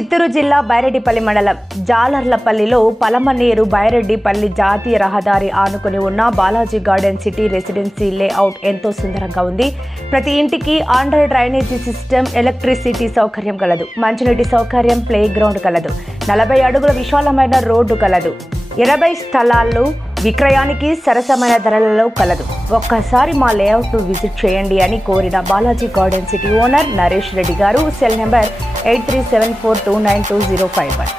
చిత్తూరు జిల్లా బైరెడ్డిపల్లి మండలం జాలర్లపల్లిలో పలమనేరు బైరెడ్డిపల్లి జాతీయ రహదారి ఆనుకుని ఉన్న Balaji garden city residency layout ఎంతో సుందరంగా ఉంది. ప్రతి ఇంటికి అండర్ డ్రైనేజీ సిస్టమ్, ఎలక్ట్రిసిటీ సౌకర్యం కలదు. మంచినీటి సౌకర్యం, ప్లే గ్రౌండ్ కలదు. 40 అడుగుల విశాలమైన రోడ్డు కలదు. 20 స్థలాల్లో విక్రయానికి సరసమైన ధరలలో కలదు. ఒక్కసారి మా లేఅవుట్ను విజిట్ చేయండి అని కోరిన Balaji garden city owner Naresh Reddy గారు. Cell number 8374292051.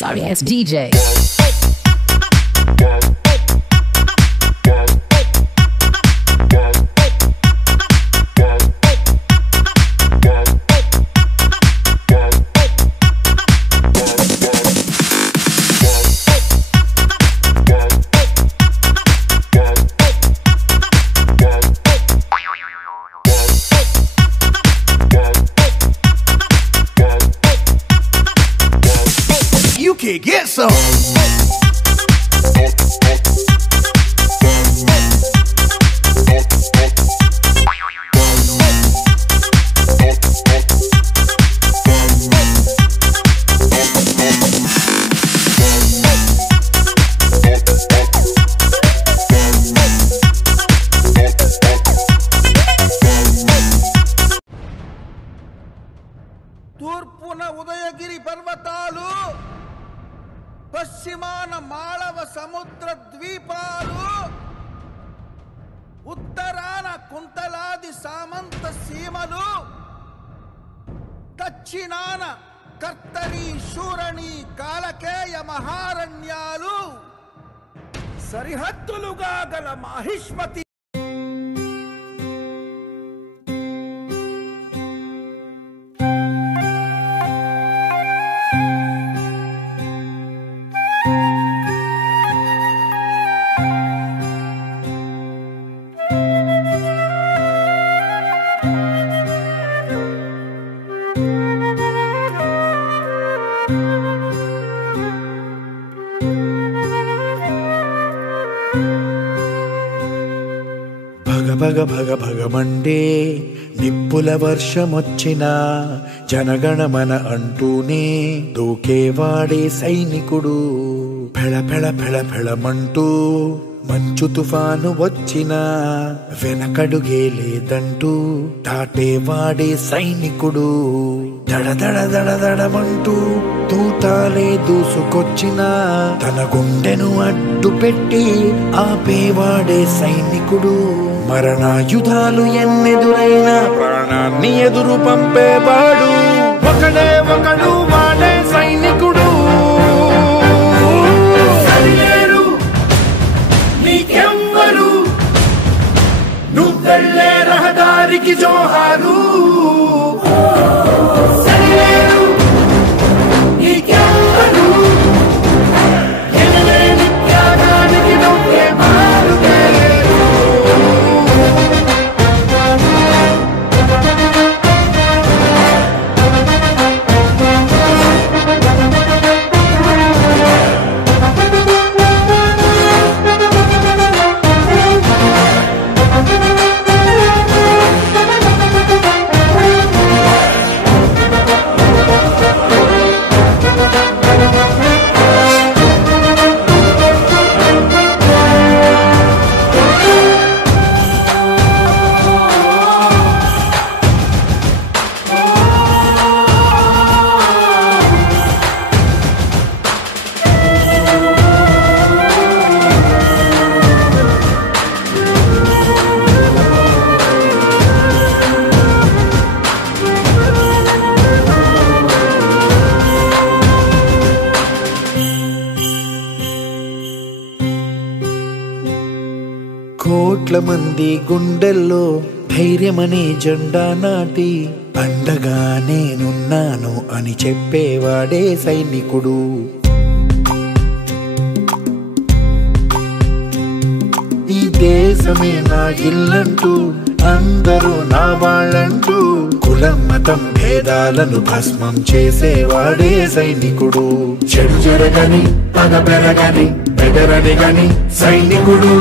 Sorry ass DJ. You can get some. తూర్పున ఉదయగిరి పర్వతాలు, పశ్చిమాన మాళవ సముద్ర ద్వీపాలు, ఉత్తరాన కుంతలాది సామంత సీమలు, దక్షిణాన కర్తరి శూరణి కాలకేయ మహారణ్యాలు, సరిహద్దులుగా గల మాహిష్మతి భగ భగ భగమండే నిప్పుల వర్షమొచ్చినా జనగణమన అంటూనే దూకేవాడే సైనికుడు. ఫెళ ఫెళ ఫెళ ఫెళమంటూ మంచు తుఫాను వచ్చినా వెనకడుగే లేదంటూ దాటేవాడే సైనికుడు. దడ దడ దడ దడమంటూ తూటాలే దూసుకొచ్చినా తన గుండెను అడ్డు పెట్టి ఆపేవాడే సైనికుడు. మరణాయుధాలు ఎన్నెదురైనా ప్రాణాన్ని ఎదురు పంపేవాడు ఒకడే ఒకడు, వాడే సైనికుడు. సరిలేరు నీకెవ్వరు, నువ్వెళ్ళే రహదారికి జోహారు. సరిలేరు నీకెవ్వరు, ఎనలేని త్యాగానికి నువ్వే మారుతే. మంది గుండెల్లో ధైర్యమనే జెండా నాటి అండగా నేనున్నాను అని చెప్పేవాడే సైనికుడు. ఈ దేశమే నా ఇల్లంటూ అందరూ నా వాళ్ళంటూ కులం మతం భేదాలను భస్మం చేసేవాడే సైనికుడు. చెడు జరగని పగ పెరగని బెదరని గని సైనికుడు,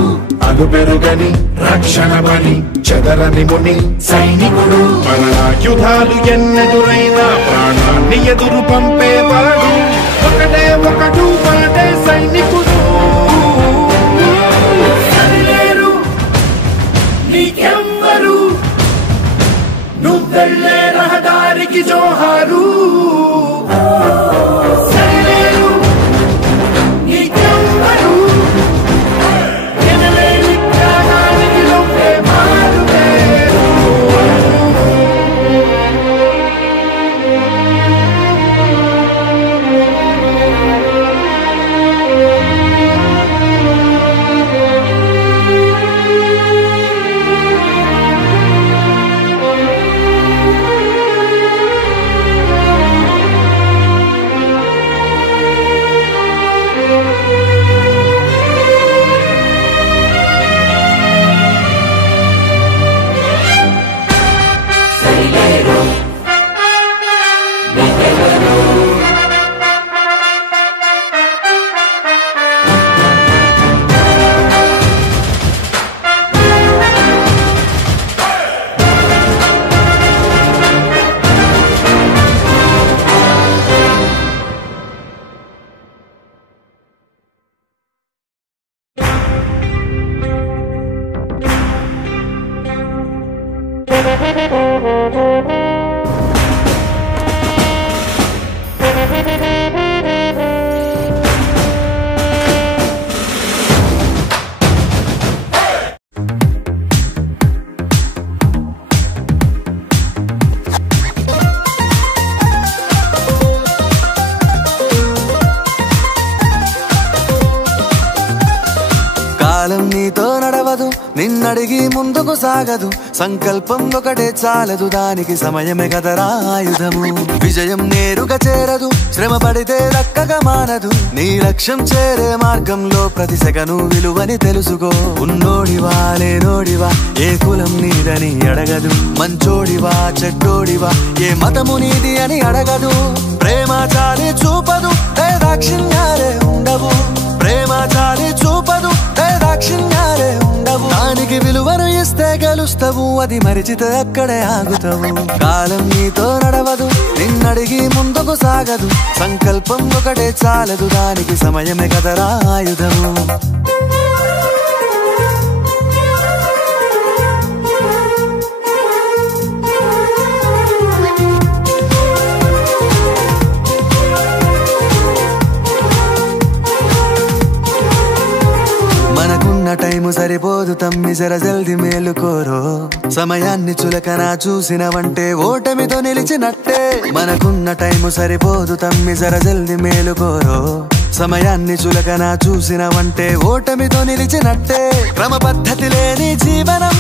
అగు పెరుగని రక్షణ బలి చెదరని ముని సైనికుడు. మరణాయుధాలు ఎన్నెదురైనా ప్రాణాన్ని ఎదురు పంపేవాడు ఒకటే ఒకడు వాడే సైనికుడు. నీకెవ్వరు నువ్వెళ్ళే రహదారికి జోహారు. సరిలేరు నీకెవ్వరు ఎనలేని త్యాగానికి నువ్వే మారువేరు. కాలం నీతో నడవదు, నిన్నడిగి ముందుకు సాగదు. సంకల్పం ఒకటే చాలదు, దానికి సమయమే కదరా ఆయుధము. విజయం నేరుగా చేరదు, శ్రమ పడితే దక్కగా మానదు. నీ లక్ష్యం చేరే మార్గంలో ప్రతి సెకను విలువని తెలుసుకో. ఉన్నోడివా లేనోడివా ఏ కులం నీదని అడగదు. మంచోడివా చెడ్డోడివా ఏ మతము నీది అని అడగదు. ప్రేమ చాలి చూపదు, దాక్షిణ్యాలే ఉండవు. ప్రేమ చాలి చూపదు, దాక్షిణ్యాలే ఉండవు. దానికి విలువను ఇస్తే గెలుస్తావు, అది మరిచితే అక్కడే ఆగుతావు. కాలం నీతో నడవదు, నిన్నడిగి ముందుకు సాగదు. సంకల్పం ఒకటే చాలదు, దానికి సమయమే కదరా ఆయుధము. మనకున్న టైము సరిపోదు తమ్మి, జర జల్ది మేలుకోరో. సమయాన్ని చులకన చూసినవంటే ఓటమితో నిలిచినట్టే. మనకున్న టైము సరిపోదు తమ్మి, జర జల్ది మేలుకోరో. సమయాన్ని చులకన చూసినవంటే ఓటమితో నిలిచినట్టే. క్రమ పద్ధతి లేని జీవనం,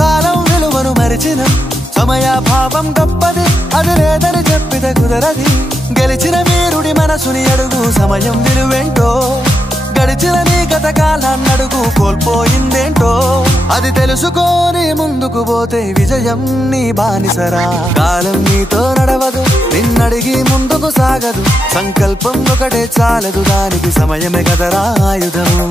కాలం విలువను మరిచినం. సమయాభావం గొప్పది, అది లేదని చెప్పితే కుదరది. గెలిచిన వీరుడి మనసుని అడుగు, సమయం విలువేంటో. గడిచిన నీ గత కాలాన్నడుగు, కోల్పోయిందేంటో. అది తెలుసుకొని ముందుకు పోతే విజయం నీ బానిసరా. కాలం నీతో నడవదు, నిన్నడిగి ముందుకు సాగదు. సంకల్పం ఒకటే చాలదు, దానికి సమయమే కదరా ఆయుధము.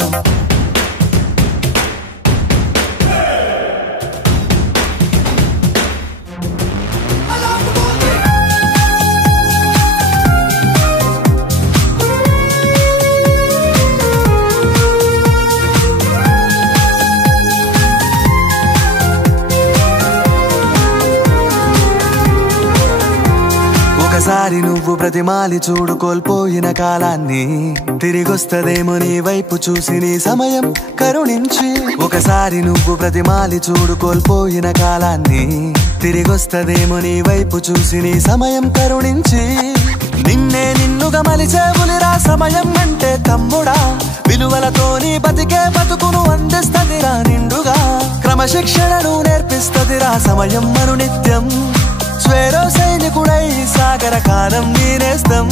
ఒకసారి నువ్వు ప్రతిమాలి చూడు కోల్పోయిన కాలాన్ని. తిరిగొస్తదేమో నీ వైపు చూసి నీ సమయం కరుణించి. ఒకసారి నువ్వు ప్రతిమాలి చూడు కోల్పోయిన కాలాన్ని. తిరిగొస్తదేమో నీ వైపు చూసి నీ సమయం కరుణించి. నిన్నే నిన్నుగా మలిచేవులిరా సమయం అంటే తమ్ముడా. విలువలతో నీ బతికే బతుకును అందిస్తదిరా నిండుగా. క్రమ క్రమశిక్షణను నేర్పిస్తదిరా సమయం మను నిత్యం స్వేరో సైనికుడై సాగర కాలం నేనేస్తం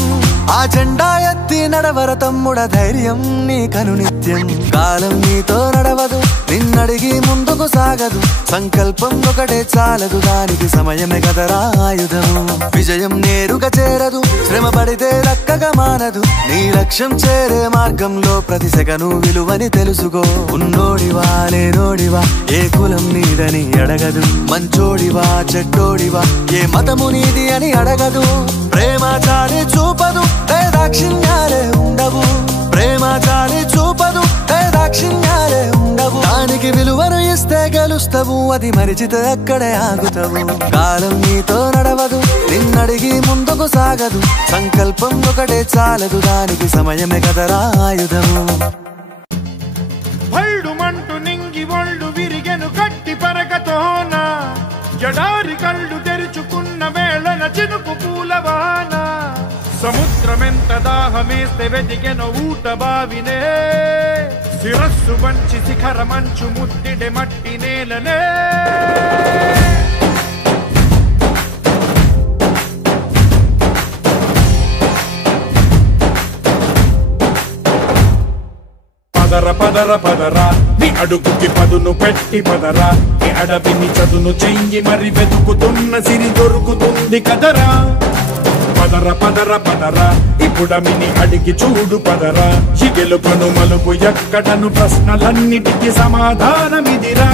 ఆ జెండా ఎత్తి నడవర తమ్ముడ ధైర్యం నీకను నిత్యం కాలం నీతో నడవదు నిన్నడిగి ముందుకు సాగదు సంకల్పం ఒకటే చాలదు దానికి సమయమే కదరా ఆయుధము విజయం నేరుగా చేరదు శ్రమ పడితే దక్కగా మానదు నీ లక్ష్యం చేరే మార్గంలో ప్రతి సెకను విలువని తెలుసుకో ఉన్నోడివా లేనోడివా ఏ కులం నీదని అడగదు మంచోడివా చెడ్డోడివా ఏ మతము నీది అని అడగదు ప్రేమ చాలి చూపదు దాక్షిణ్యాలే ఉండవు ప్రేమ చాలి చూపదు దాక్షిణ్యాలే ఉండవు దానికి విలువను ఇస్తే గెలుస్తావు అది మరిచితే అక్కడే ఆగుతావు కాలం నీతో నడవదు నిన్నడిగి ముందుకు సాగదు సంకల్పం ఒకటే చాలదు దానికి సమయమే కదరా ఆయుధము భల్డుమంటూ నింగి ఒళ్ళు విరిగెను గట్టి పరకతోన జడారి కళ్ళు తెరుచుకున్న వేళన చినుకు పూలవాన సముద్రమెంత దాహమేస్తే వెతికెను ఊట బావినే శిరస్సు వంచి శిఖర మంచు ముద్దిడే మట్టి నేలనే పదర పదర పదరా నీ అడుగుకి పదును పెట్టి పదరా నీ అడవిని చదును చెయ్యి మరి వెతుకుతున్న సిరి దొరుకుతుంది కదరా పదర పదర పదరా ఇప్పుడమిని అడిగి చూడు పదరా ఈ గెలుపను మలుపు ఎక్కడను ప్రశ్నలన్నిటికీ సమాధానమిదిరా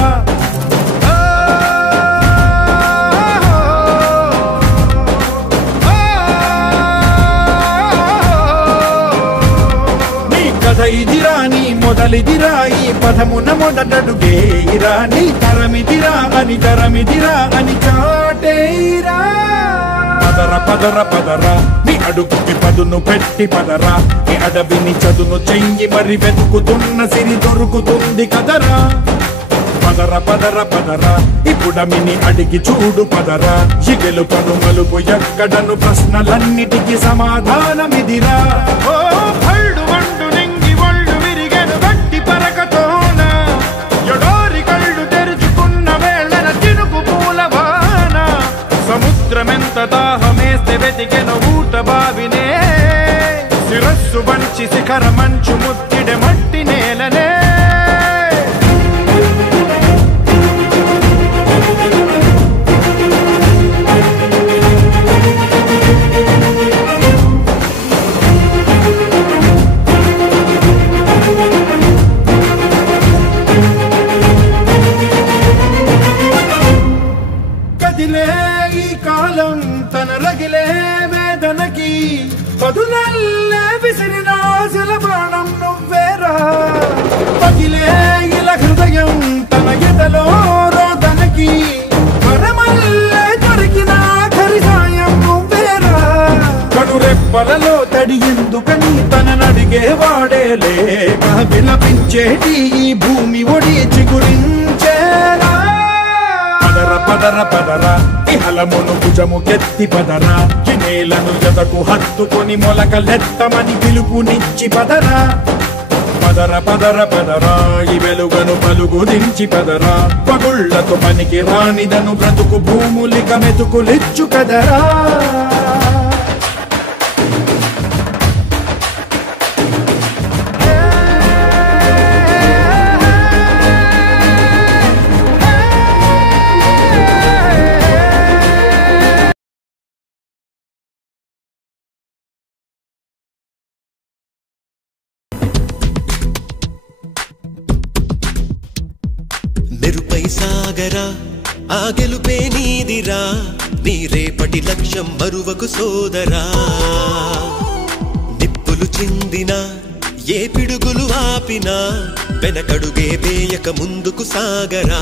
ఇదిరా నీ మొదలిదిరా ఈ పదమున మొదటడుగేయిరా నీ తరమిదిరా అని చాటేరా పదర పదర పదరా నీ అడుగుకి పదును పెట్టి పదరా నీ అడవిని చదును చెయ్యి మరి వెతుకుతున్న సిరి దొరుకుతుంది కదరా పదర పదర పదరా ఇప్పుడమిని అడిగి చూడు పదరా ఈ గెలుపను మలుపు ఎక్కడను ప్రశ్నలన్నిటికీ సమాధానమిదిరా ఓ భల్డు వండు నింగి ఒళ్ళు విరిగెను గట్టి పరకతోన ఎడారి కళ్ళు తెరుచుకున్న వేళన చినుకు పూలవాన సముద్రమెంత దాహమేస్తే వెతికెను ఊట బావినే శిరస్సు వంచి శిఖర మంచు ముద్దిడే మట్టి నేలనే ఈ కాలం తన రగిలే వేదనకి పదునల్లే విసిరినాశల బాణం నువ్వేరా పగిలే ఇలా హృదయం తన ఎదలో రోదనకి పరమల్లే దొరికిన ఖరి సాయం నువ్వేరా కడురెప్పలలో తడి ఎందుకని తన నడిగే వాడే లేక విలపించేటి ఈ భూమి ఒడి చిగురించేరా పదర పదరా ఇహలమును భుజము కెత్తి పదరా ఈ నేలను జతకు హత్తుకొని మొలకలెత్తమని పిలుపునిచ్చి పదరా పదర పదర పదరా ఈ వెలుగను పలుగు దించి పదరా పగుళ్లతో పనికి రానిదను బ్రతుకు భూములిక మెతుకులిచ్చు కదరా మెరుపై సాగరా ఆ గెలుపే నీదిరా నీ రేపటి లక్ష్యం మరువకు సోదరా నిప్పులు చిందినా ఏ పిడుగులు ఆపినా వెనకడుగే వేయక ముందుకు సాగరా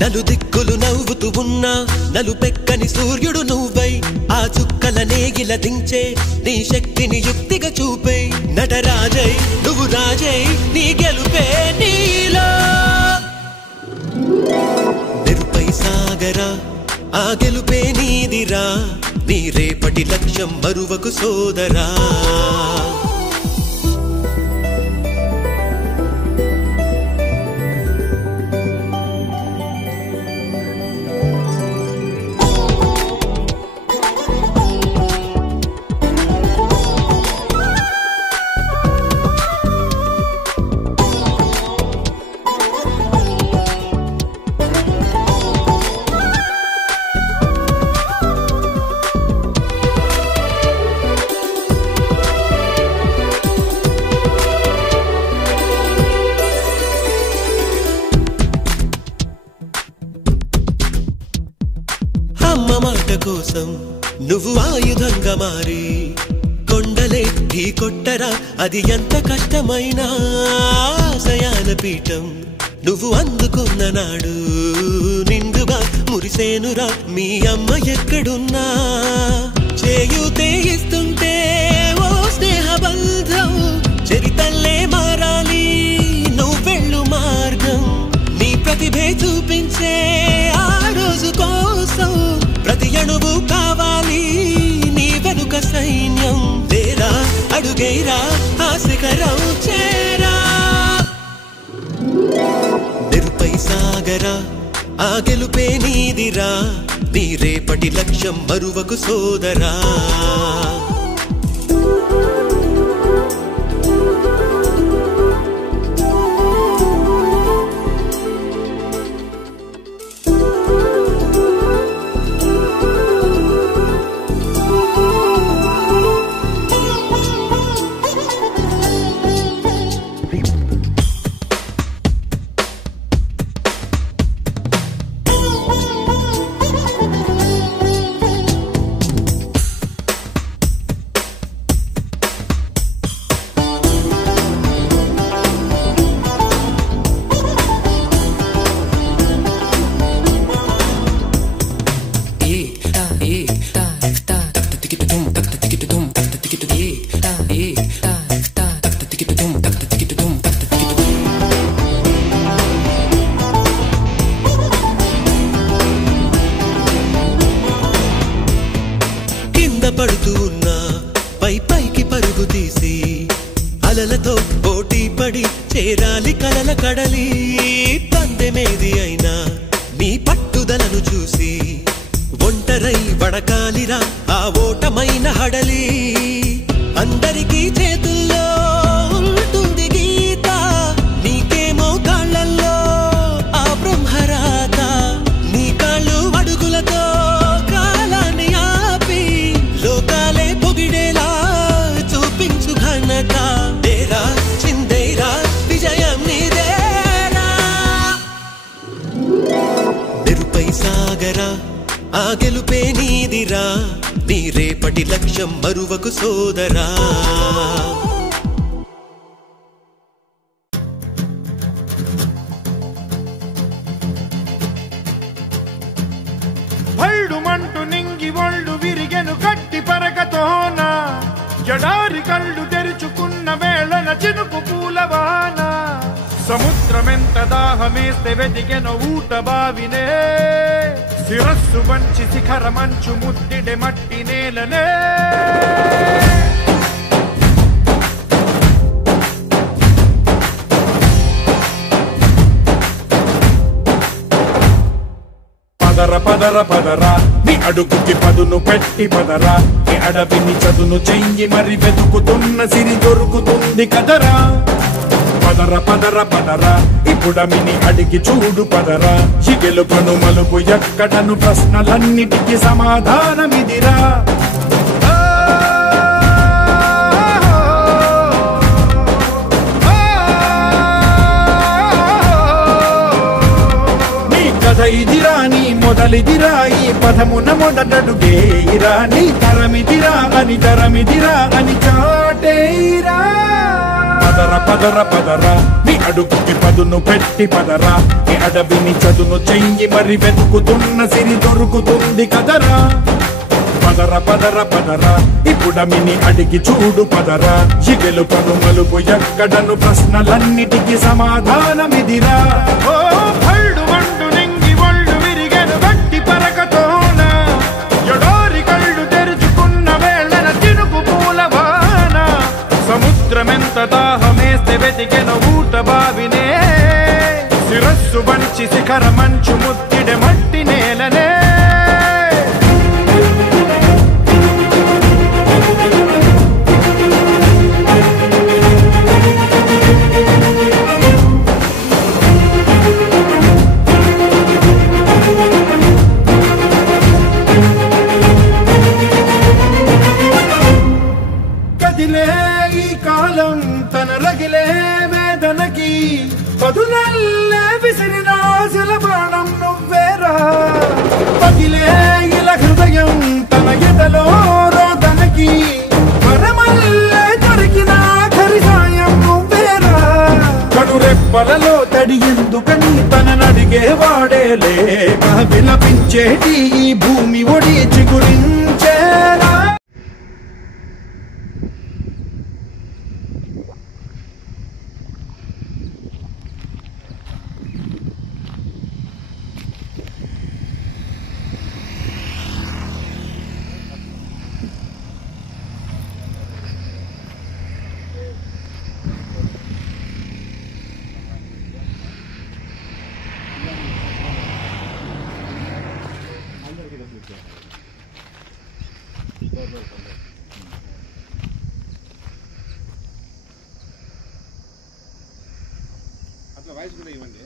నలు దిక్కులు నవ్వుతూ ఉన్నా నలుపెక్కని సూర్యుడు నువ్వై ఆ చుక్కల నేగిల దించే నీ శక్తిని యుక్తిగా చూపై నటరాజై నువ్వు రాజై నీ గెలుపే నీలో మెరుపై సాగరా ఆ గెలుపే నీదిరా నీ రేపటి లక్ష్యం మరువకు సోదరా మారి కొండలే ఢీ కొట్టరా అది ఎంత కష్టమైనా ఆశయాల పీఠం నువ్వు అందుకున్న నాడు నిండుగా మురిసేనురా మీ అమ్మ ఎక్కడున్నా చేయూతే ఇస్తుంటే ఓ స్నేహ బంధం చరితల్లే మారాలి నువ్వెళ్ళు మార్గం నీ ప్రతిభే చూపించే ఆ రోజు కోసం ప్రతి అణువు కావాలి నీ వెనుక సైన్యం తేరా అడుగైరా ఆ శిఖరం చేరా నిరుపై సాగరా ఆ గెలుపే నీదిరా నీ రేపటి లక్ష్యం మరువకు సోదరా పడుతూ ఉన్నా పై పైకి పరుగు తీసి అలలతో పోటీ పడి చేరాలి కలల కడలి పందెమేది అయినా నీ పట్టుదలను చూసి ఒంటరై వడకాలిరా ఆ ఓటమైన హడలి అందరికీ చేతుల్లో ఉంటుంది గీత నీకేమో కాళ్ళల్లో ఆ బ్రహ్మరాత నీ కాళ్ళు అడుగులతో కాలాన్ని ఆపి లోకాలే పొగిడేలా చూపించు ఘనత తేరా చిందేరా విజయం నీదేరా నిరుపై సాగరా ఆ గెలుపే నీదిరా నీ రేపటి లక్ష్యం మరువకు సోదరా భల్డుమంటూ నింగి ఒళ్ళు విరిగెను గట్టి పరకతోన జడారి కళ్ళు తెరుచుకున్న వేళన చినుకు పూలవాన సముద్రమెంత దాహమేస్తే వెతికెను ఊట బావినే శిరస్సు వంచి శిఖర మంచు ముద్దిడే మట్టి నేలనే పదర పదర పదరా నీ అడుగుకి పదును పెట్టి పదరా నీ అడవిని చదును చెయ్యి మరి వెతుకుతున్న సిరి దొరుకుతుంది కదరా పదర పదర పదరా ఇప్పుడమిని అడిగి చూడు పదరా గెలుపను మలుపు ఎక్కడను ప్రశ్నలన్నిటికీ సమాధానమిదిరా ఇదిరా నీ మొదలిదిరా ఈ పదమున మొదటడుగేయిరా నీ తరమిదిరా అని చాటేయిరా పదర పదర పదరా నీ అడుగుకి పదును పెట్టి పదరా నీ అడవిని చదును చెయ్యి మరి వెతుకుతున్న సిరి దొరుకుతుంది కదరా పదర పదర పదరా ఇప్పుడమిని అడిగి చూడు పదరా గెలుపను మలుపు ఎక్కడను ప్రశ్నలన్నిటికీ సమాధానమిదిరా ఓ భల్డు మండు నింగి ఒళ్ళు విరిగెను గట్టి పరకతోన జడారి కళ్ళు తెరుచుకున్న వేళన చినుకు పూలవాన సముద్రమెంత దాహమేస్తే వెతికెను ఊట బావినే శిరస్సు వంచి శిఖర మంచు ముద్దిడే మట్టి నేలనే పదునల్లే విసిరినా శిలబాణం నువ్వేరా పగిలే ఇలా హృదయం తన ఎదలో రోదనకి వలలో తడి ఎందుకని తననడిగేవాడే లేక విలపించేటి ఈ భూమి ఒడి చిగురించేలా. అట్లా వాయిస్ కూడా ఇవ్వండి.